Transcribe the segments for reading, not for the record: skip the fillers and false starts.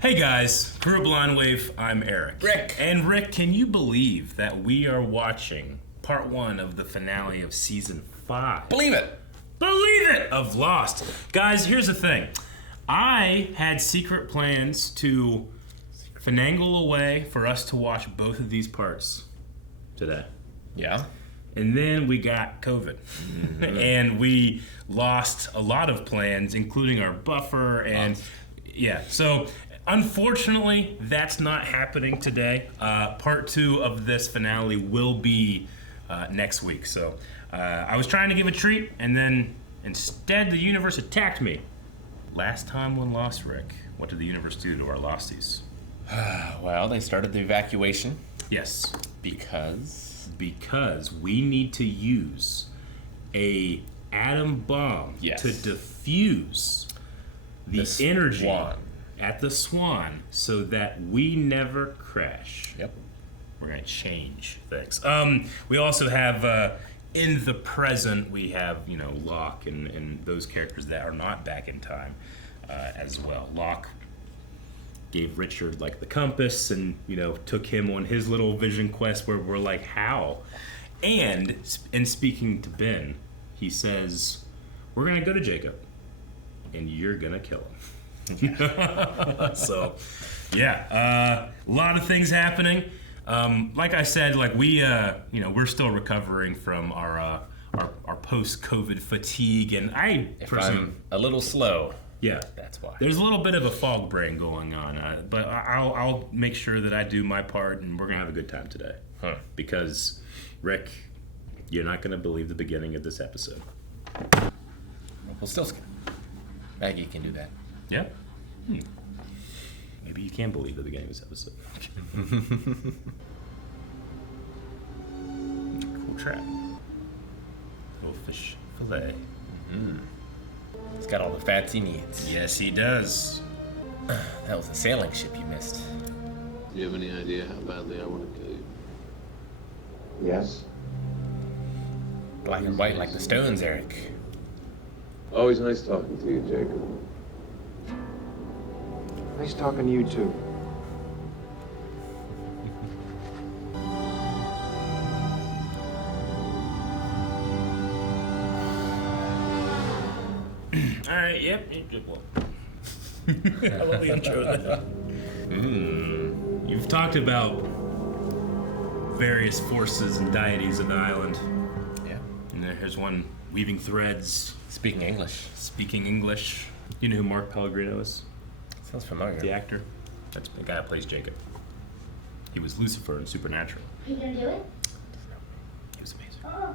Hey guys, Crew Blind Wave, I'm Eric. Rick. And Rick, can you believe that we are watching part 1 of the finale of season 5? Believe it. Believe it! Of Lost. Guys, here's the thing. I had secret plans to finagle a way for us to watch both of these parts today. Yeah. And then we got COVID. And we lost a lot of plans, including our buffer and... Yeah, so... Unfortunately, that's not happening today. Part 2 of this finale will be next week. So I was trying to give a treat, and then instead the universe attacked me. Last time when Lost, Rick, what did the universe do to our Losties? Well, they started the evacuation. Yes. Because we need to use a atom bomb to diffuse the energy at the Swan so that we never crash. Yep. We're gonna change things. We also have in the present we have Locke and those characters that are not back in time as well. Locke gave Richard like the compass and took him on his little vision quest where we're like, how? And speaking to Ben, he says, we're gonna go to Jacob and you're gonna kill him. So, yeah, a lot of things happening. Like I said, like we're still recovering from our post-COVID fatigue, and if I'm a little slow, yeah, that's why. There's a little bit of a fog brain going on, but I'll make sure that I do my part, and we're gonna have a good time today. Because, Rick, you're not gonna believe the beginning of this episode. Well, still, Maggie can do that. Yeah? Maybe you can believe the beginning of this episode. Cool trap. Little fish fillet. He's got all the fats he needs. Yes, he does. That was a sailing ship you missed. Do you have any idea how badly I want to kill you? Yes. Black and white like the stones, Eric. Always nice talking to you, Jacob. Nice talking to you, too. All right, yep. Well. I love the intro there. You've talked about various forces and deities of the island. Yeah. And there's one weaving threads. Speaking English. You know who Mark Pellegrino is? Sounds familiar. The actor. That's the guy that plays Jacob. He was Lucifer in Supernatural. Are you gonna do it? He was amazing. Oh.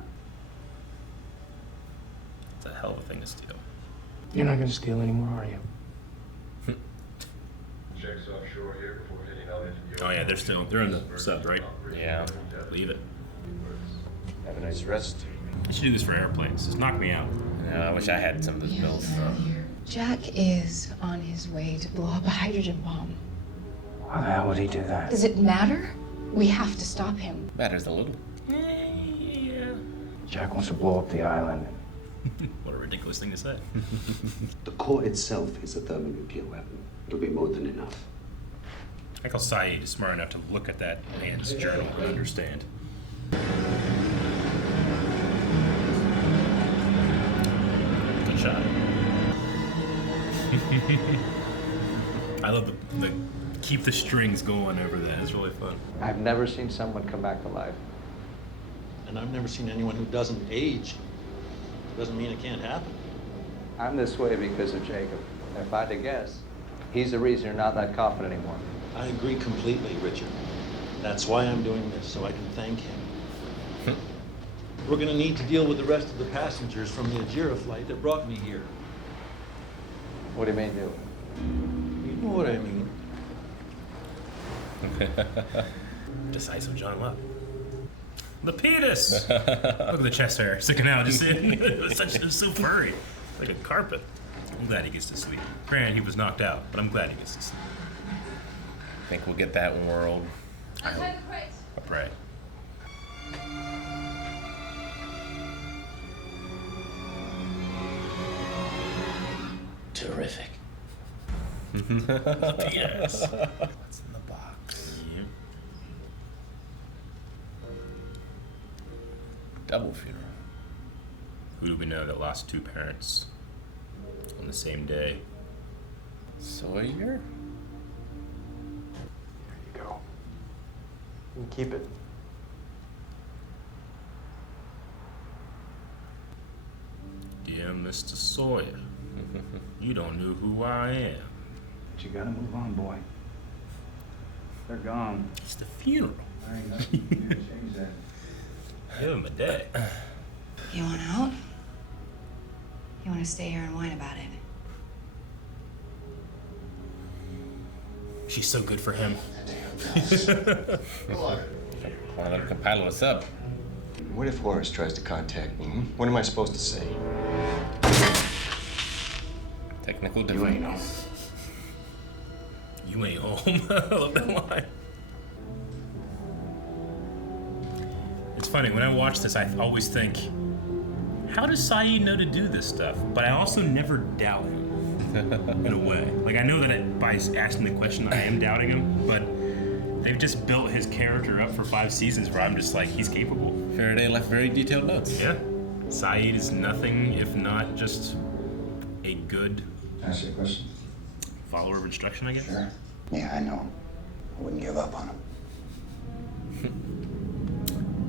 It's a hell of a thing to steal. You're not gonna steal anymore, are you? Checks offshore here before heading out into Oh yeah, they're in the sub, right? Yeah. Leave it. Have a nice rest. I should do this for airplanes. Just knock me out. No, I wish I had some of those pills. Jack is on his way to blow up a hydrogen bomb. Why the hell would he do that? Does it matter? We have to stop him. Matters a little. Yeah. Jack wants to blow up the island. What a ridiculous thing to say. The core itself is a thermonuclear weapon. It'll be more than enough. Michael Saeed is smart enough to look at that man's journal and understand. Good shot. I love the keep the strings going over that. It's really fun. I've never seen someone come back alive. And I've never seen anyone who doesn't age. Doesn't mean it can't happen. I'm this way because of Jacob. If I had to guess, he's the reason you're not that confident anymore. I agree completely, Richard. That's why I'm doing this, so I can thank him. We're going to need to deal with the rest of the passengers from the Ajira flight that brought me here. What do you mean, do? You know what I mean. Decisive John Locke. The penis! Look at the chest hair sticking out. Just it's so furry. Like a carpet. I'm glad he gets to sleep. Granted, he was knocked out, but I'm glad he gets to sleep. I think we'll get that world. I hope. I pray. Terrific. Yes. What's in the box? Yep. Double funeral. Who do we know that lost two parents on the same day? Sawyer? There you go. You can keep it. Dear Mr. Sawyer, you don't know who I am. But you gotta move on, boy. They're gone. It's the funeral. I ain't nothing you can do to change that. Give him a day. You want out? You want to stay here and whine about it? She's so good for him. Want to let Compile what's up? What if Horace tries to contact me? What am I supposed to say? Technical You ain't home. difficulties. You ain't home. I love that line. It's funny, when I watch this, I always think, how does Saeed know to do this stuff? But I also never doubt him, in a way. Like, I know that by asking the question, I am doubting him, but they've just built his character up for 5 seasons where I'm just like, he's capable. Faraday left very detailed notes. Yeah. Saeed is nothing if not just a good Can I ask you a question? follower of instruction, I guess. Sure. Yeah, I know. I wouldn't give up on him.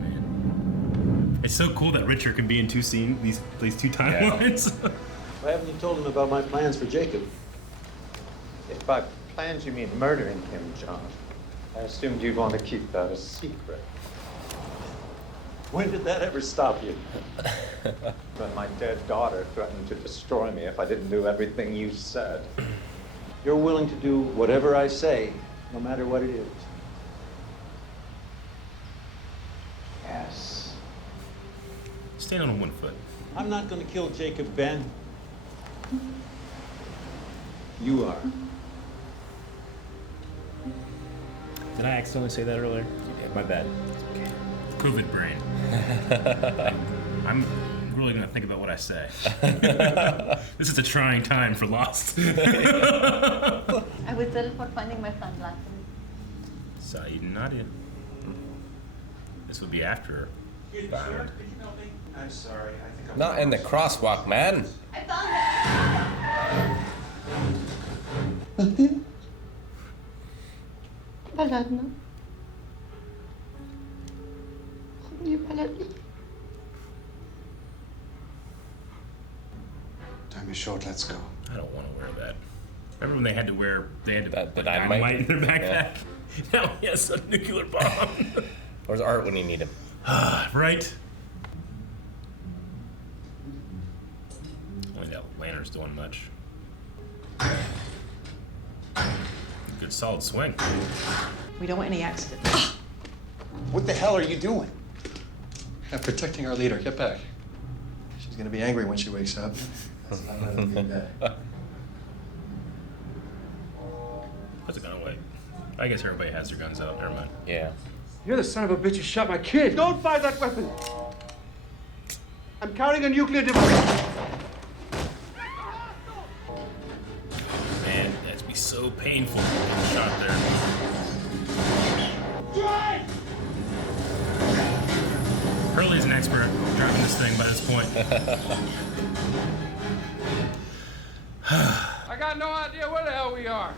Man. It's so cool that Richard can be in 2 scenes, these 2 timelines. Why haven't you told him about my plans for Jacob? If by plans you mean murdering him, John, I assumed you'd want to keep that a secret. When did that ever stop you? When my dead daughter threatened to destroy me if I didn't do everything you said. You're willing to do whatever I say, no matter what it is. Yes. Stand on one foot. I'm not going to kill Jacob, Ben. You are. Did I accidentally say that earlier? My bad. COVID brain. I'm really gonna think about what I say. This is a trying time for Lost. I will settle for finding my sunglasses. Saeed and Nadia. This would be after. I'm sorry. I think I'm Not in the crosswalk, man. I found them. بلدنا خذني بلدي. Time is short, let's go. I don't want to wear that. Remember when they had The put dynamite? in their backpack? Now he has a nuclear bomb. Where's Art when you need him? Right? Only that Lanter's doing much. Good solid swing. We don't want any accidents. What the hell are you doing? I'm protecting our leader. Get back. She's gonna be angry when she wakes up. How's it gonna wait? I guess everybody has their guns out. Never mind. Yeah. You're the son of a bitch who shot my kid. Don't fire that weapon! I'm carrying a nuclear device. Man, that'd be so painful getting shot there. Hurley's an expert driving this thing by this point. I got no idea where the hell we are.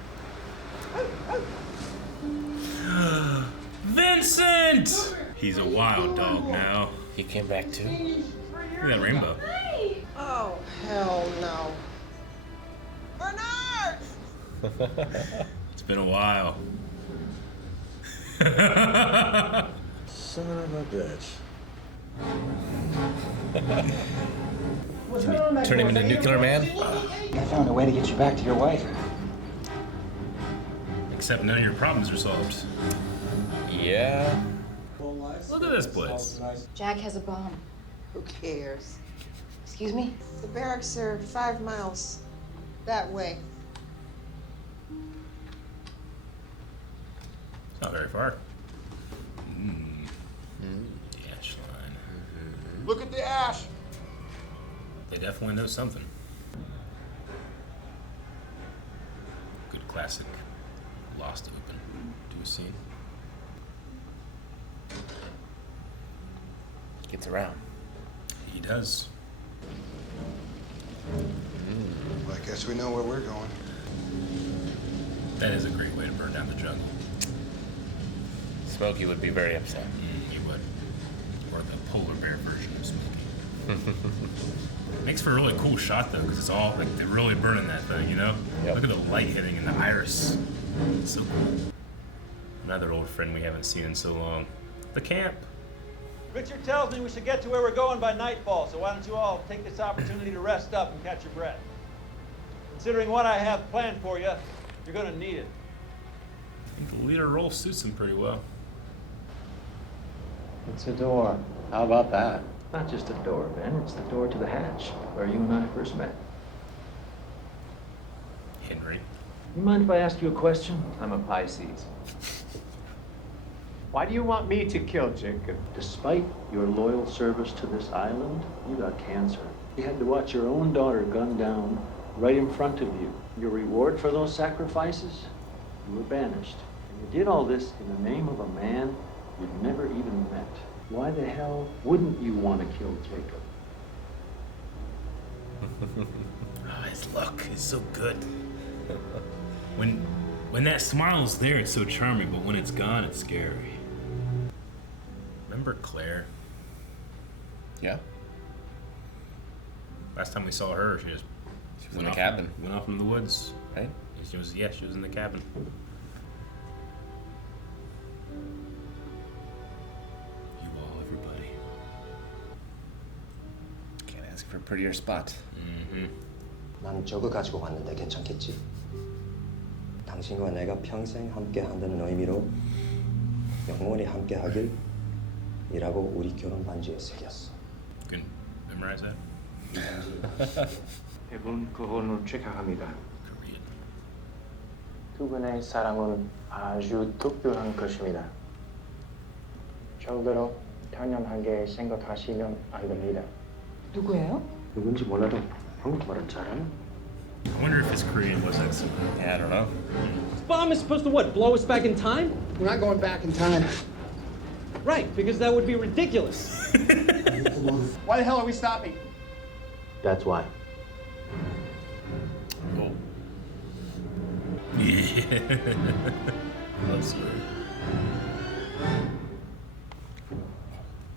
Vincent! He's a wild dog now. He came back too. Look at that rainbow. Oh, hell no. Bernard! It's been a while. Son of a bitch. Turn him into Nuclear Man? I found a way to get you back to your wife. Except none of your problems are solved. Yeah. Look at this place. Jack has a bomb. Who cares? Excuse me? The barracks are 5 miles that way. It's not very far. The ash line. Look at the ash! They definitely know something. Good classic Lost open. Do a scene. Gets around. He does. Well, I guess we know where we're going. That is a great way to burn down the jungle. Smokey would be very upset. He would. Or the polar bear version of Smokey. Makes for a really cool shot though, because it's all like they're really burning that thing, you know? Yep. Look at the light hitting and the iris. It's so cool. Another old friend we haven't seen in so long. The camp. Richard tells me we should get to where we're going by nightfall, so why don't you all take this opportunity to rest up and catch your breath? Considering what I have planned for you, you're going to need it. I think the leader role suits him pretty well. It's a door. How about that? Not just a door, Ben. It's the door to the hatch, where you and I first met. Henry. You mind if I ask you a question? I'm a Pisces. Why do you want me to kill Jacob? Despite your loyal service to this island, you got cancer. You had to watch your own daughter gunned down right in front of you. Your reward for those sacrifices? You were banished. And you did all this in the name of a man you'd never even met. Why the hell wouldn't you want to kill Jacob? Oh, his luck is so good. When that smile's there, it's so charming, but when it's gone, it's scary. Remember Claire? Yeah. Last time we saw her, she was in the cabin. Went off into the woods. Right? She was in the cabin. You all, everybody. Can't ask for a prettier spot. Mm-hmm. 난 저거 가지고 왔는데 괜찮겠지? 당신과 내가 평생 함께 한다는 의미로 영원히 함께 하길 이라고 우리 결혼 반지에 새겼어. You can memorize that? 대부분 그걸로 체크합니다. Korean. 두 분의 사랑은 아주 특별한 것입니다. 절대로 당연하게 생각하시면 안 됩니다. 누구예요? 누군지 몰라도 한국말은 잘하나? I wonder if his Korean was excellent. Yeah, I don't know. This bomb is supposed to what? Blow us back in time? We're not going back in time. Right, because that would be ridiculous. Why the hell are we stopping? That's why. Oh. Yeah. That's weird.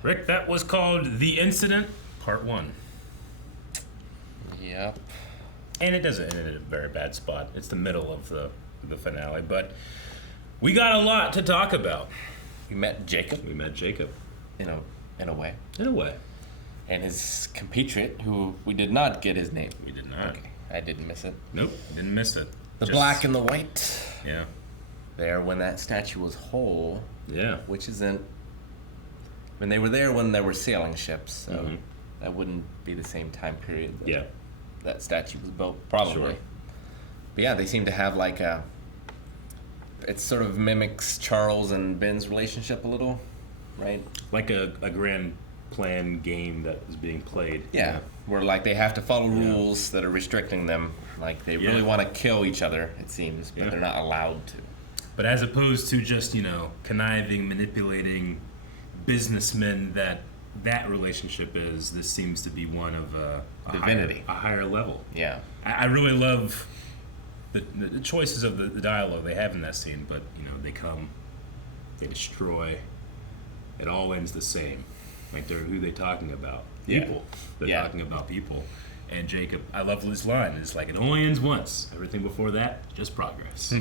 Rick, that was called The Incident, Part 1. Yep. And it doesn't end at a very bad spot. It's the middle of the finale, but we got a lot to talk about. We met Jacob. We met Jacob. In a way. In a way. And his compatriot, who we did not get his name. We did not. Okay, I didn't miss it. Nope, didn't miss it. The black and the white. Yeah. There when that statue was whole. Yeah. Which isn't. When they were there when there were sailing ships, so Mhm. that wouldn't be the same time period that Yeah. that statue was built, probably. Sure. But yeah, they seem to have like a. It sort of mimics Charles and Ben's relationship a little, right? Like a grand plan game that is being played. Yeah, where like they have to follow rules that are restricting them. Like they really want to kill each other, it seems, but they're not allowed to. But as opposed to just, conniving, manipulating businessmen that relationship is, this seems to be one of a Divinity. a higher level. Yeah. I really love the choices of the dialogue they have in that scene, but, they come, they destroy, it all ends the same. Like, who are they talking about? Yeah. People. They're Yeah. talking about people. And Jacob, I love his line. It's like, it only ends once. Everything before that, just progress.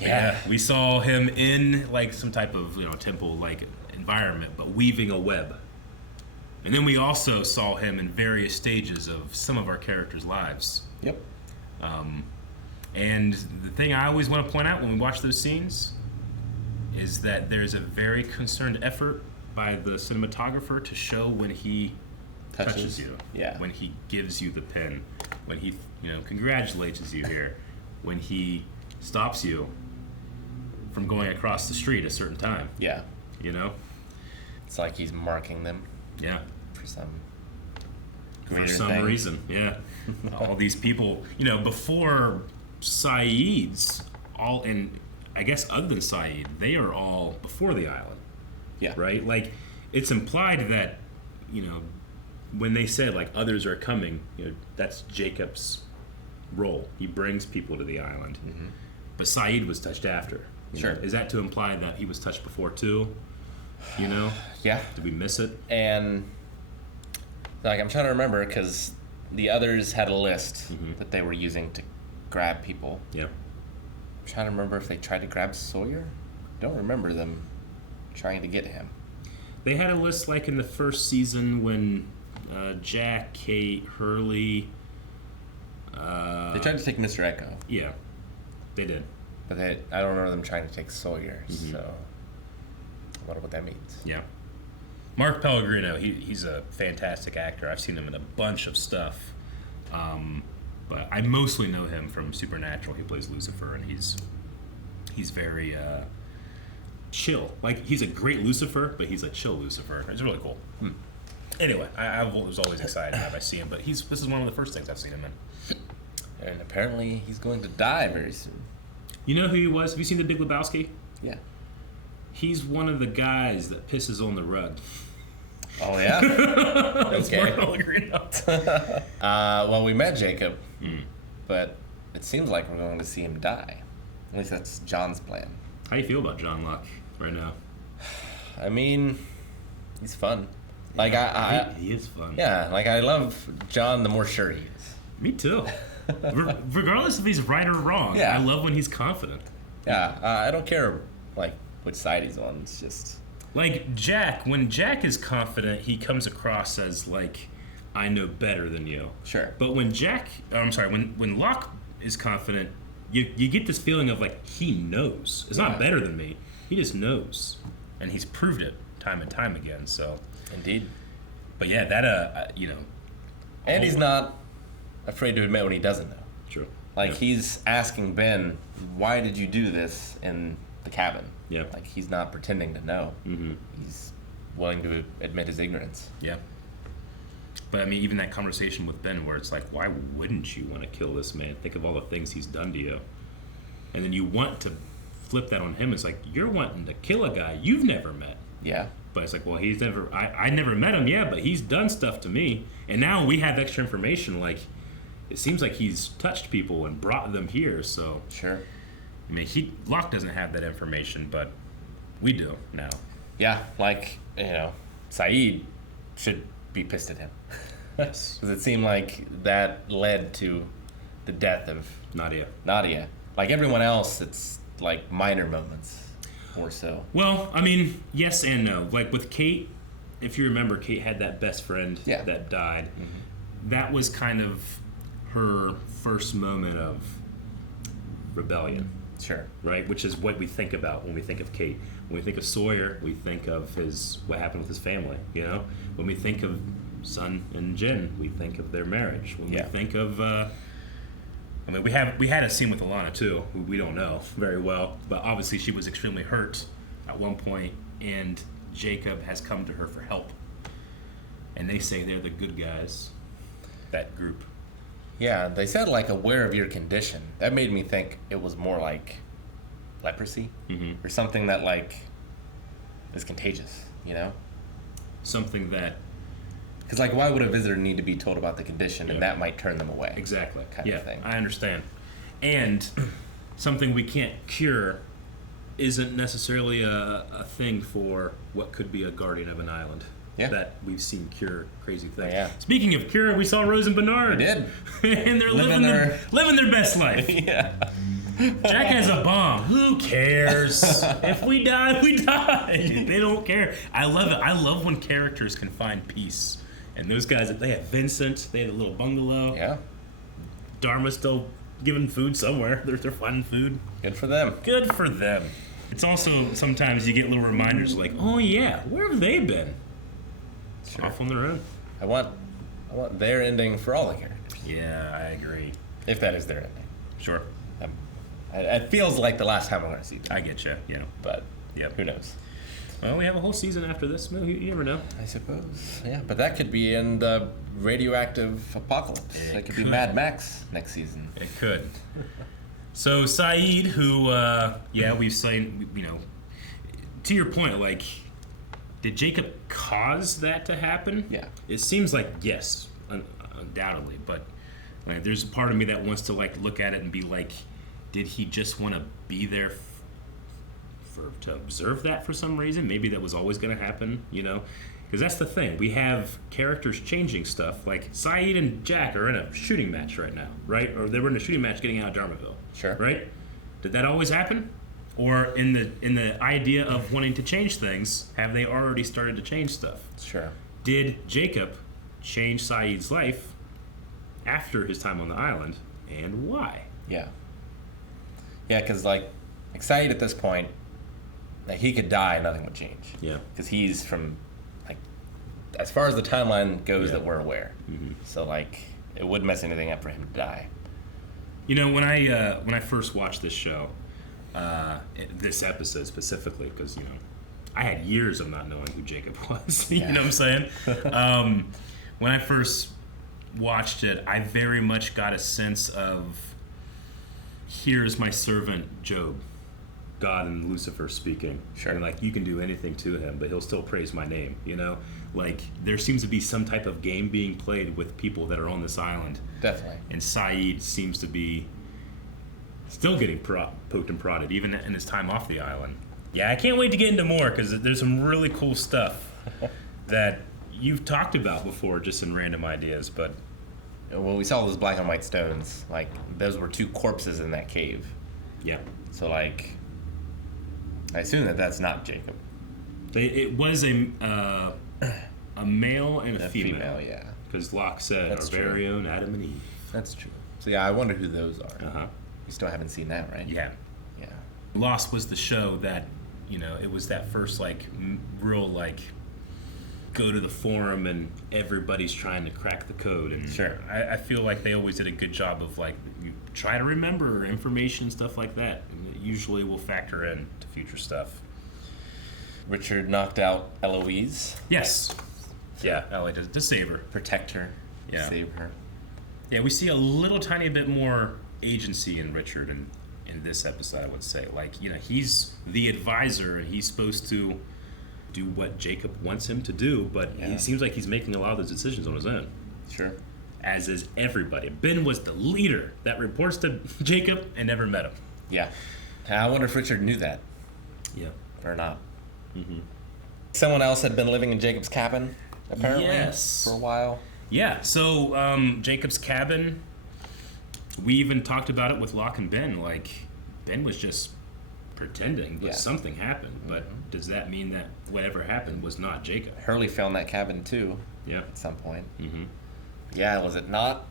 Yeah. We saw him in, like, some type of, temple-like environment, but weaving a web. And then we also saw him in various stages of some of our characters' lives. Yep. And the thing I always want to point out when we watch those scenes is that there's a very concerned effort by the cinematographer to show when he touches you, Yeah. when he gives you the pen, when he congratulates you here, when he stops you from going across the street at a certain time. Yeah. It's like he's marking them. Yeah. For some reason. Yeah. All these people, before Saeed's all, and I guess other than Saeed, they are all before the island. Yeah. Right? Like, it's implied that, you know, when they said, like, others are coming, you know, that's Jacob's role. He brings people to the island. Mm-hmm. But Saeed was touched after. Sure. Is that to imply that he was touched before, too? You know? Yeah. Did we miss it? And, like, I'm trying to remember, because the others had a list that they were using to grab people. Yeah. I'm trying to remember if they tried to grab Sawyer. Don't remember them trying to get him. They had a list like in the first season when Jack, Kate, Hurley. They tried to take Mr. Echo. Yeah, they did. But I don't remember them trying to take Sawyer, so I wonder what that means. Yeah. Mark Pellegrino, he's a fantastic actor. I've seen him in a bunch of stuff. But I mostly know him from Supernatural. He plays Lucifer, and he's very chill. Like, he's a great Lucifer, but he's a chill Lucifer. It's really cool. Anyway, I was always excited when I see him, but this is one of the first things I've seen him in. And apparently he's going to die very soon. You know who he was? Have you seen The Big Lebowski? Yeah. He's one of the guys that pisses on the rug. Oh, yeah? That's Okay. Mark Pellegrino. Well, we met Jacob, but it seems like we're going to see him die. At least that's John's plan. How do you feel about John Locke right now? I mean, he's fun. Like, he is fun. Yeah, like, I love John the more sure he is. Me too. Regardless if he's right or wrong, Yeah. I love when he's confident. Yeah, I don't care, like, which side he's on. It's just... Like, Jack, when Jack is confident, he comes across as, like, I know better than you. Sure. But when when Locke is confident, you get this feeling of, like, he knows. It's not better than me. He just knows. And he's proved it time and time again, so... Indeed. But yeah, that, you know... And he's not afraid to admit when he doesn't know. True. Like, he's asking Ben, why did you do this in the cabin? Yeah. Like, he's not pretending to know. Mm-hmm. He's willing to admit his ignorance. Yeah. But I mean, even that conversation with Ben where it's like, why wouldn't you want to kill this man? Think of all the things he's done to you. And then you want to flip that on him. It's like, you're wanting to kill a guy you've never met. Yeah. But it's like, well, I never met him, yeah, but he's done stuff to me. And now we have extra information. Like, it seems like he's touched people and brought them here, so. Sure. I mean, Locke doesn't have that information, but we do now. Yeah, like, you know, Saeed should be pissed at him. Yes. Because it seemed like that led to the death of Nadia. Like everyone else, it's like minor moments or so. Well, I mean, yes and no. Like with Kate, if you remember, Kate had that best friend that died. Mm-hmm. That was kind of her first moment of rebellion. Sure. Right? Which is what we think about when we think of Kate. When we think of Sawyer, we think of what happened with his family, you know? When we think of Sun and Jen, we think of their marriage. When we think of I mean, we had a scene with Alana too, who we don't know very well, but obviously she was extremely hurt at one point, and Jacob has come to her for help. And they say they're the good guys, that group. Yeah, they said like aware of your condition. That made me think it was more like leprosy or something that like is contagious, you know? Something that... Because like why would a visitor need to be told about the condition and that might turn them away? Exactly. Kind of thing. I understand. And something we can't cure isn't necessarily a thing for what could be a guardian of an island. Yeah. That we've seen cure crazy things. Yeah. Speaking of cure, we saw Rose and Bernard. We did. And they're living their best life. Yeah. Jack has a bomb. Who cares? If we die, we die. They don't care. I love it. I love when characters can find peace. And those guys, they have Vincent. They had a little bungalow. Yeah. Dharma's still giving food somewhere. They're finding food. Good for them. Good for them. It's also sometimes you get little reminders like, oh yeah, where have they been? Sure. Off on their own. I want their ending for all the characters. Yeah, I agree. If that is their ending. Sure. It feels like the last time I'm going to see them. I get you. Yeah. But who knows? Well, we have a whole season after this. Well, you never know. I suppose. Yeah, but that could be in the radioactive apocalypse. It could be Mad Max next season. It could. So Saeed, who, we've seen, to your point, like, did Jacob cause that to happen? Yeah. It seems like yes, undoubtedly, but like, there's a part of me that wants to like look at it and be like, did he just want to be there to observe that for some reason? Maybe that was always going to happen, Because that's the thing. We have characters changing stuff. Like Saeed and Jack are in a shooting match right now, right? Or they were in a shooting match getting out of Jarmaville. Sure. Right? Did that always happen? Or in the idea of wanting to change things, have they already started to change stuff? Sure. Did Jacob change Saeed's life after his time on the island, and why? Yeah. Yeah, because like Saeed at this point, like, he could die, nothing would change. Yeah. Because he's from, like, as far as the timeline goes that we're aware. Mm-hmm. So like, it wouldn't mess anything up for him to die. When I first watched this show, this episode specifically, because I had years of not knowing who Jacob was. You know what I'm saying? When I first watched it, I very much got a sense of, here's my servant Job, God and Lucifer speaking. Sure. And like, you can do anything to him, but he'll still praise my name. Like, there seems to be some type of game being played with people that are on this island. Definitely. And Saeed seems to be still getting poked and prodded, even in his time off the island. Yeah, I can't wait to get into more, because there's some really cool stuff that you've talked about before, just in random ideas. But when we saw those black and white stones, like, those were 2 corpses in that cave. Yeah. So like, I assume that's not Jacob. It was a male and a female. Female, yeah. Because Locke said That's our very true. own Adam and Eve. That's true. So yeah, I wonder who those are. Uh-huh. You still haven't seen that, right? Yeah. Yeah. Lost was the show that, it was that first, like, real, like, go to the forum and everybody's trying to crack the code. And Sure. I feel like they always did a good job of, like, you try to remember information, stuff like that. And it usually will factor in to future stuff. Richard knocked out Eloise. Yes. Yeah, Ellie to save her. Protect her. Yeah. Save her. Yeah, we see a little tiny bit more agency in Richard in this episode, I would say. Like, he's the advisor and he's supposed to do what Jacob wants him to do, but he seems like he's making a lot of those decisions on his own. Sure. As is everybody. Ben was the leader that reports to Jacob and never met him. Yeah. I wonder if Richard knew that. Yeah. Or not. Mm-hmm. Someone else had been living in Jacob's cabin, apparently, yes. for a while. Yeah, so Jacob's cabin, we even talked about it with Locke and Ben. Like, Ben was just pretending, but something happened. But does that mean that whatever happened was not Jacob? Hurley found that cabin too. Yeah. At some point. Mm-hmm. Yeah, was it not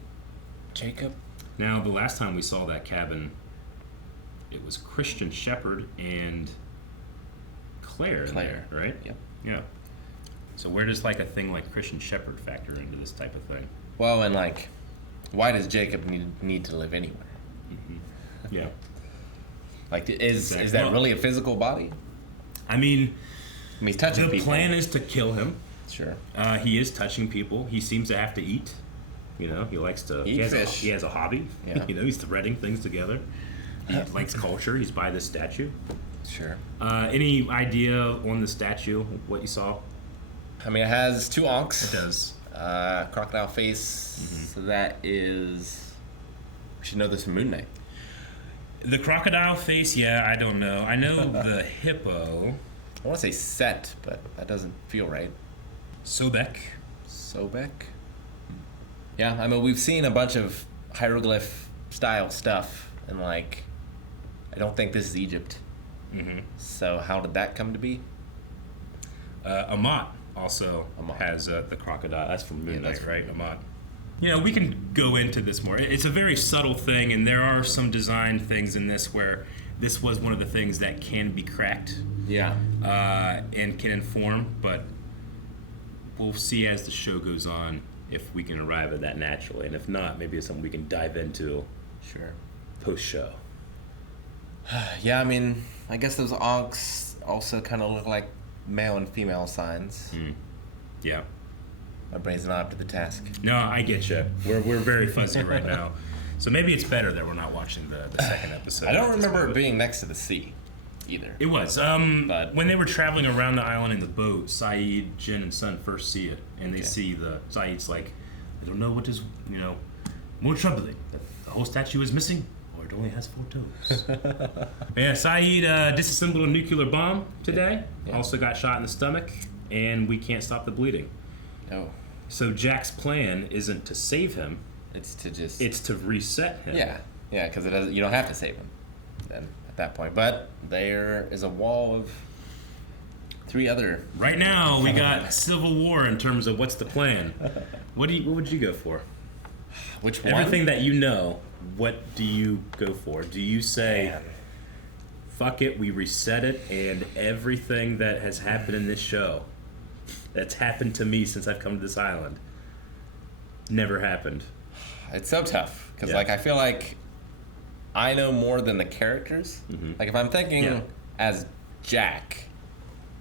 Jacob? Now, the last time we saw that cabin, it was Christian Shepherd and Claire in there, right? Yep. Yeah. So where does like a thing like Christian Shepherd factor into this type of thing? Well, and like, why does Jacob need to live anywhere? Mm-hmm. Yeah. Like, is that really a physical body? I mean, he's touching people. The plan is to kill him. Sure. He is touching people. He seems to have to eat. He likes to eat fish. He has a hobby. Yeah. He's threading things together. He likes culture. He's by this statue. Sure. Any idea on the statue, what you saw? I mean, it has 2 ankhs. It does. Crocodile face. Mm-hmm. So that is... We should know this from Moon Knight. The crocodile face, I don't know. I know the hippo. I want to say Set, but that doesn't feel right. Sobek. Yeah, I mean, we've seen a bunch of hieroglyph-style stuff, and, like, I don't think this is Egypt. Mm-hmm. So how did that come to be? Amat also has the crocodile. That's from Moon Knight, right? Moon Knight. Amat. We can go into this more. It's a very subtle thing, and there are some design things in this where this was one of the things that can be cracked. Yeah. And can inform, but we'll see as the show goes on if we can arrive at that naturally, and if not, maybe it's something we can dive into. Sure. Post-show. Yeah, I mean, I guess those ankhs also kind of look like male and female signs. Yeah. My brain's not up to the task. No, I get you. We're very fuzzy right now. So maybe it's better that we're not watching the second episode. I don't remember it being next to the sea, either. It was. But when they were traveling around the island in the boat, Saeed, Jin, and Sun first see it, and they see Saeed's like, I don't know what is, more troubling. The whole statue is missing, or it only has 4 toes. Yeah, Saeed disassembled a nuclear bomb today. Yeah. Also got shot in the stomach, and we can't stop the bleeding. No. So Jack's plan isn't to save him. It's to reset him. Yeah, because you don't have to save him then at that point. But there is a wall of 3 other. Right now, we got civil war in terms of what's the plan. What would you go for? Which one? Everything that you know, what do you go for? Do you say, fuck it, we reset it, and everything that has happened in this show, that's happened to me since I've come to this island, never happened? It's so tough because I feel like I know more than the characters. Mm-hmm. Like if I'm thinking as Jack,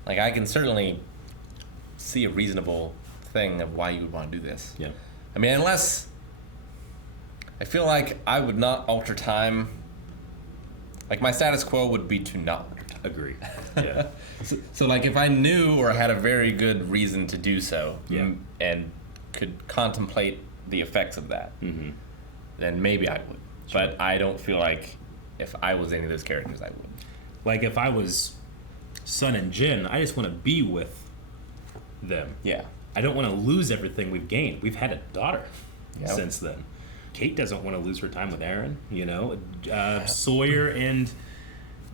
like I can certainly see a reasonable thing of why you would want to do this. Yeah. I mean, unless I feel like I would not alter time. Like my status quo would be to not alter time. Agree. Yeah. So like if I knew or had a very good reason to do so, and could contemplate the effects of that, then maybe I would. Sure. But I don't feel like if I was any of those characters, I would. Like if I was Sun and Jin, I just want to be with them. Yeah. I don't want to lose everything we've gained. We've had a daughter since then. Kate doesn't want to lose her time with Aaron, Sawyer and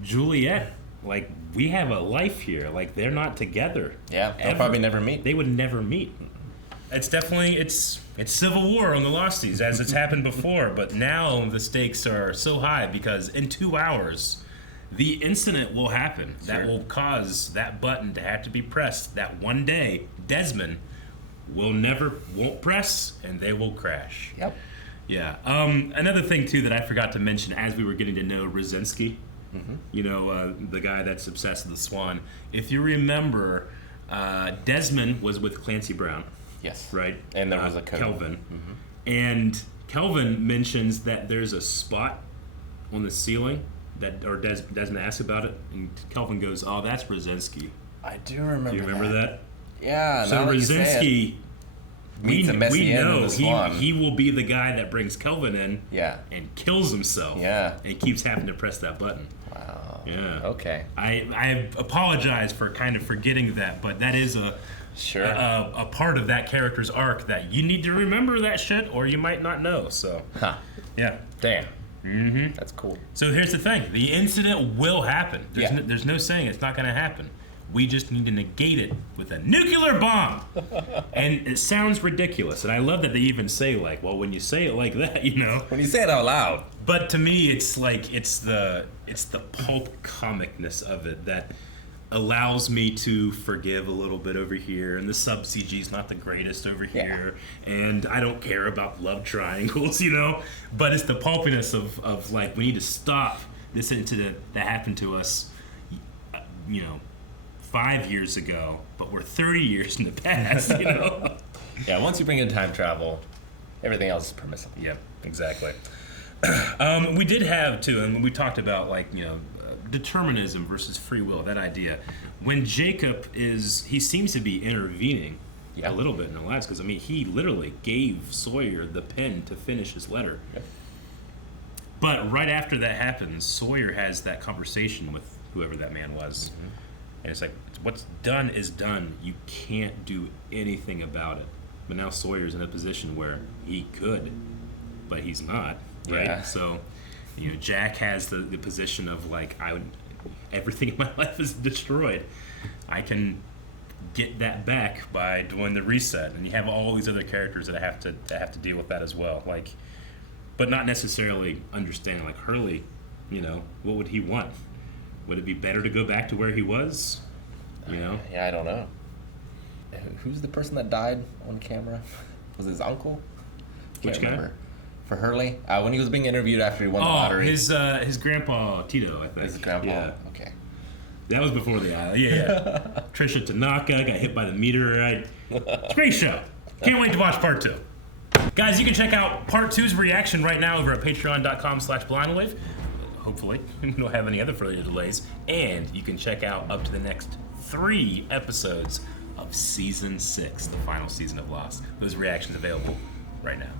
Juliet, like, we have a life here. Like, they're not together. Yeah, they'll probably never meet. They would never meet. It's definitely, it's civil war on the Losties, as it's happened before, but now the stakes are so high because in 2 hours, the incident will happen that will cause that button to have to be pressed. That one day, Desmond won't press, and they will crash. Yep. Yeah. Another thing, too, that I forgot to mention as we were getting to know Rosinski, the guy that's obsessed with the Swan. If you remember, Desmond was with Clancy Brown. Yes. Right? And there was a code. Kelvin. And Kelvin mentions that there's a spot on the ceiling or Desmond asks about it, and Kelvin goes, "Oh, that's Rosinski." I do remember. Do you remember that? Yeah. So Rosinski, we know Swan. he will be the guy that brings Kelvin in, and kills himself, and keeps having to press that button. Wow. Yeah. Okay. I apologize for kind of forgetting that, but that is a part of that character's arc that you need to remember that shit, or you might not know. So, yeah. Damn. That's cool. So here's the thing: the incident will happen. There's no saying it's not going to happen. We just need to negate it with a nuclear bomb. And it sounds ridiculous, and I love that they even say when you say it like that, when you say it out loud. But to me, it's like it's the pulp comicness of it that allows me to forgive a little bit over here, and the sub CG is not the greatest over here, and I don't care about love triangles, but it's the pulpiness of like, we need to stop this incident that happened to us 5 years ago, but we're 30 years in the past, Yeah, once you bring in time travel, everything else is permissible. Yep, exactly. We did have too, and we talked about determinism versus free will, that idea. When Jacob he seems to be intervening a little bit in our lives, because he literally gave Sawyer the pen to finish his letter. Yep. But right after that happens, Sawyer has that conversation with whoever that man was. And it's like, what's done is done. You can't do anything about it. But now Sawyer's in a position where he could, but he's not, right? Yeah. So, Jack has the position of everything in my life is destroyed. I can get that back by doing the reset. And you have all these other characters that have to deal with that as well. But not necessarily understanding. Like Hurley, what would he want? Would it be better to go back to where he was? Yeah, I don't know. Who's the person that died on camera? Was his uncle? Which guy? Remember. For Hurley? When he was being interviewed after he won the lottery. His grandpa, Tito, I think. His grandpa? Yeah. Okay. That was before the island. Yeah. Trisha Tanaka got hit by the meteorite. It's a great show. Can't wait to watch part 2. Guys, you can check out part 2's reaction right now over at patreon.com/blindwave. Hopefully, we don't have any other further delays. And you can check out up to the next 3 episodes of season 6, the final season of Lost. Those reactions available right now.